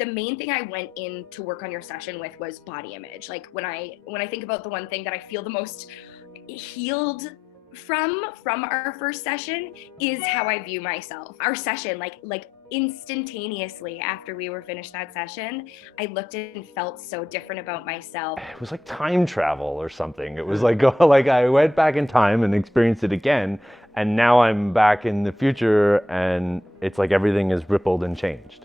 the main thing I went in to work on your session with was body image. Like when I think about the one thing that I feel the most healed from our first session is how I view myself. Our session, like instantaneously after we were finished that session, I looked and felt so different about myself. It was like time travel or something. It was like I went back in time and experienced it again, and now I'm back in the future, and it's like everything is rippled and changed.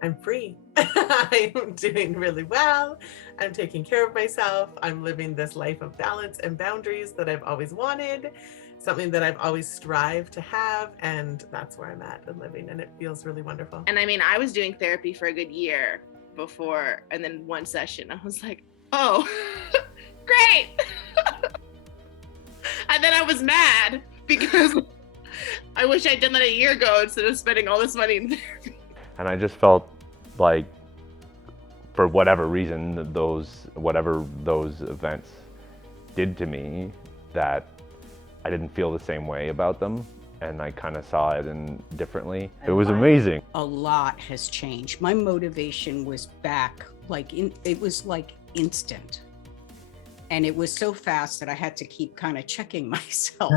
I'm free. I'm doing really well. I'm taking care of myself. I'm living this life of balance and boundaries that I've always wanted, something that I've always strived to have. And that's where I'm at and living. And it feels really wonderful. And I mean, I was doing therapy for a good year before, and then one session, I was like, oh, great. And then I was mad because I wish I'd done that a year ago instead of spending all this money in therapy. And I just felt like, for whatever reason, whatever those events did to me, that I didn't feel the same way about them, and I kind of saw it differently. It was amazing. A lot has changed. My motivation was back, it was like instant. And it was so fast that I had to keep kind of checking myself.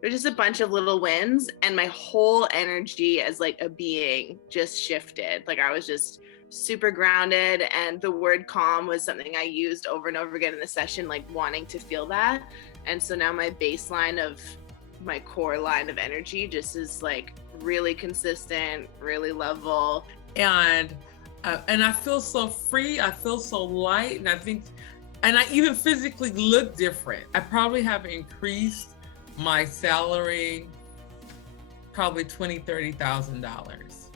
There's just a bunch of little wins, and my whole energy as like a being just shifted. Like I was just super grounded, and the word calm was something I used over and over again in the session, like wanting to feel that. And so now my baseline of my core line of energy just is like really consistent, really level. And I feel so free, I feel so light, and I even physically look different. I probably have increased my salary probably $20,000, $30,000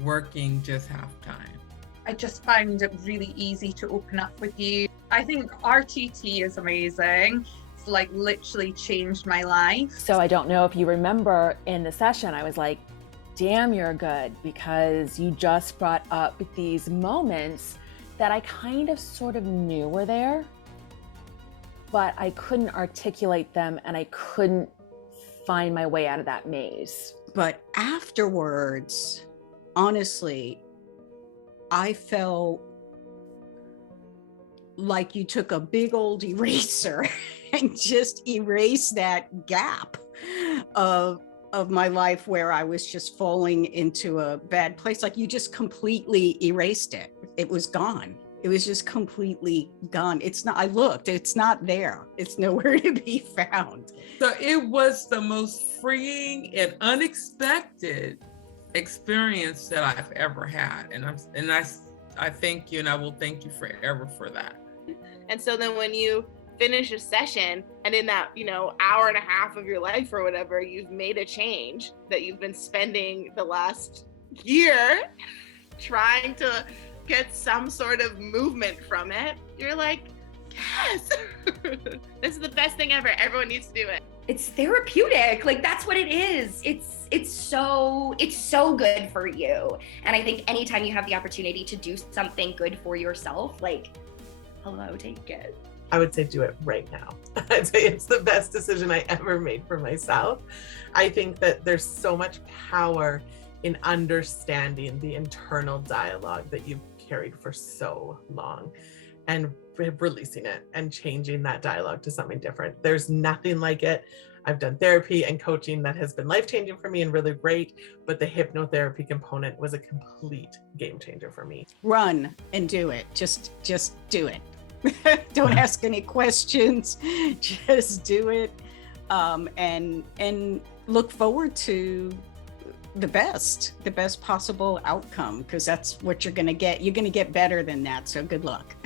working just half time. I just found it really easy to open up with you. I think RTT is amazing. It's like literally changed my life. So I don't know if you remember in the session, I was like, damn, you're good, because you just brought up these moments that I kind of sort of knew were there, but I couldn't articulate them and I couldn't find my way out of that maze. But afterwards, honestly, I felt like you took a big old eraser and just erased that gap of my life where I was just falling into a bad place. Like you just completely erased it. It was gone. It was just completely gone. It's not, I looked, it's not there. It's nowhere to be found. So it was the most freeing and unexpected experience that I've ever had. And I thank you, and I will thank you forever for that. And so then when you finish a session, and in that, hour and a half of your life or whatever, you've made a change that you've been spending the last year trying to get some sort of movement from it, you're like, yes, this is the best thing ever. Everyone needs to do it. It's therapeutic. Like that's what it is. It's so good for you. And I think anytime you have the opportunity to do something good for yourself, like, hello, take it. I would say do it right now. I'd say it's the best decision I ever made for myself. I think that there's so much power in understanding the internal dialogue that you've carried for so long and releasing it and changing that dialogue to something different. There's nothing like it. I've done therapy and coaching that has been life-changing for me and really great, but the hypnotherapy component was a complete game changer for me. Run and do it. Just do it. Don't ask any questions. Just do it, and look forward to the best possible outcome, because that's what you're going to get. You're going to get better than that. So good luck.